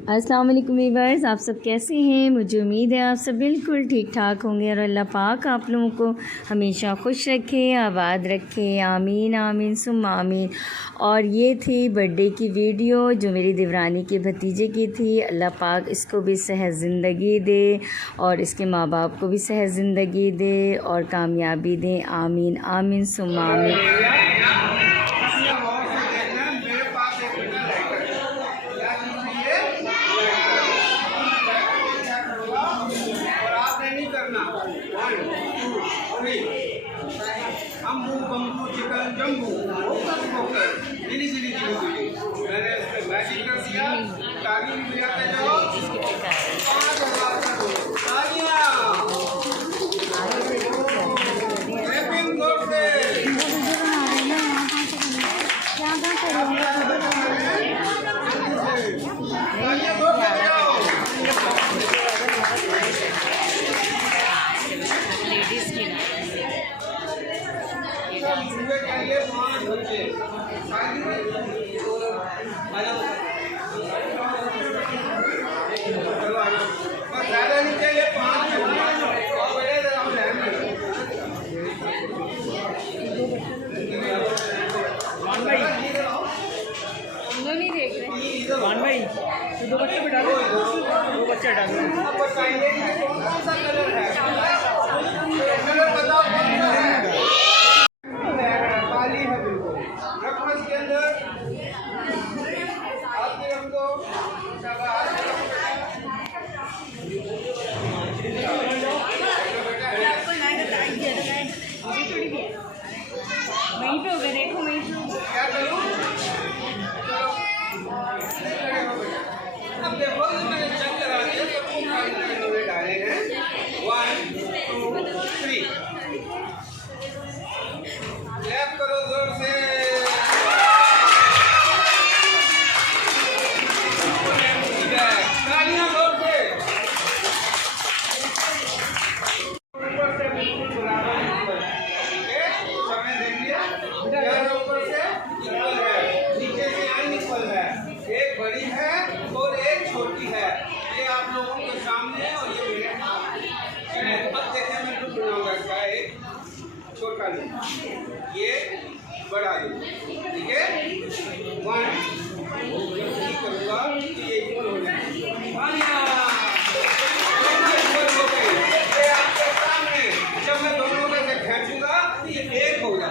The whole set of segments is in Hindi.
अस्सलाम वालेकुम वीवर्स, आप सब कैसे हैं। मुझे उम्मीद है आप सब बिल्कुल ठीक ठाक होंगे और अल्लाह पाक आप लोगों को हमेशा खुश रखे, आबाद रखे। आमीन आमीन सुम आमीन। और ये थी बर्थडे की वीडियो जो मेरी देवरानी के भतीजे की थी। अल्लाह पाक इसको भी सेहत ज़िंदगी दे और इसके माँ बाप को भी सेहत ज़िंदगी दे और कामयाबी दे। आमीन आमीन सुम आमीन। अम्बू बम्बू चिकन जम्बू जिली जिली जिली जिली मैंने इसमें मैजिक कर दिया। ताली भी बजाते जाओ। 5,000 का दो तालियां। Happy birthday. तालियां बोलते जाओ। चाहिए 5 बच्चे ज़्यादा नहीं चाहिए 5 नहीं देख रहे भाई 2 बच्चे बिठा दो। 2 बच्चे हटा दो। अब बताइए कि कौन सा कलर है। कलर बताओ कौन सा है। काली है बिल्कुल। रखो इसके अंदर आपके रख दो। वहीं पे होगा, देखो वहीं पे क्या करूं? अब देखो मैंने चेक करा दिया सबको खाने डाले हैं। 1 2 3 क्लैप करो जोर से। तालियां जोर से। ऊपर से बिल्कुल बराबर ऊपर। ठीक है समय देख लिया। ऊपर से इक्वल है, नीचे से अनइक्वल है। एक बड़ी है और एक छोटी है। ये आप लोगों के सामने और ये मेरे सामने। अब देखिए मैं ग्रुप बनाऊंगा इसका। एक छोटा लो, ये बड़ा लो। ठीक है 1 करूँगा कि ये इक्वल हो जाए। इक्वल हो गई। ये आपके सामने जब मैं दोनों में से खींचूंगा ये एक हो जाए।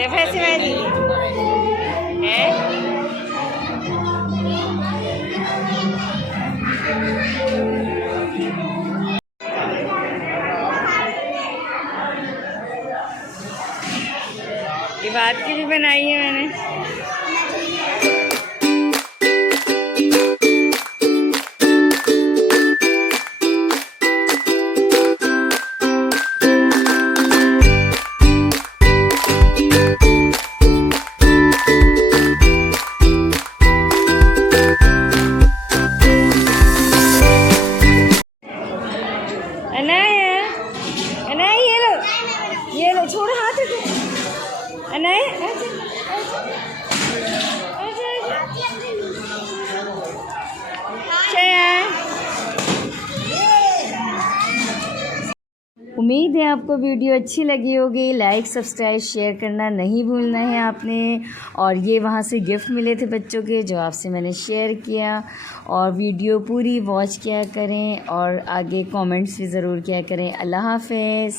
सिर्फ ऐसे मेहंदी है। ये बात की भी बनाई है मैंने। अनाया, ये लो छोड़ो हाथ रखो। अनाया उम्मीद है आपको वीडियो अच्छी लगी होगी। लाइक सब्सक्राइब शेयर करना नहीं भूलना है आपने। और ये वहाँ से गिफ्ट मिले थे बच्चों के जो आपसे मैंने शेयर किया। और वीडियो पूरी वॉच किया करें और आगे कमेंट्स भी ज़रूर किया करें। अल्लाह हाफ़िज़।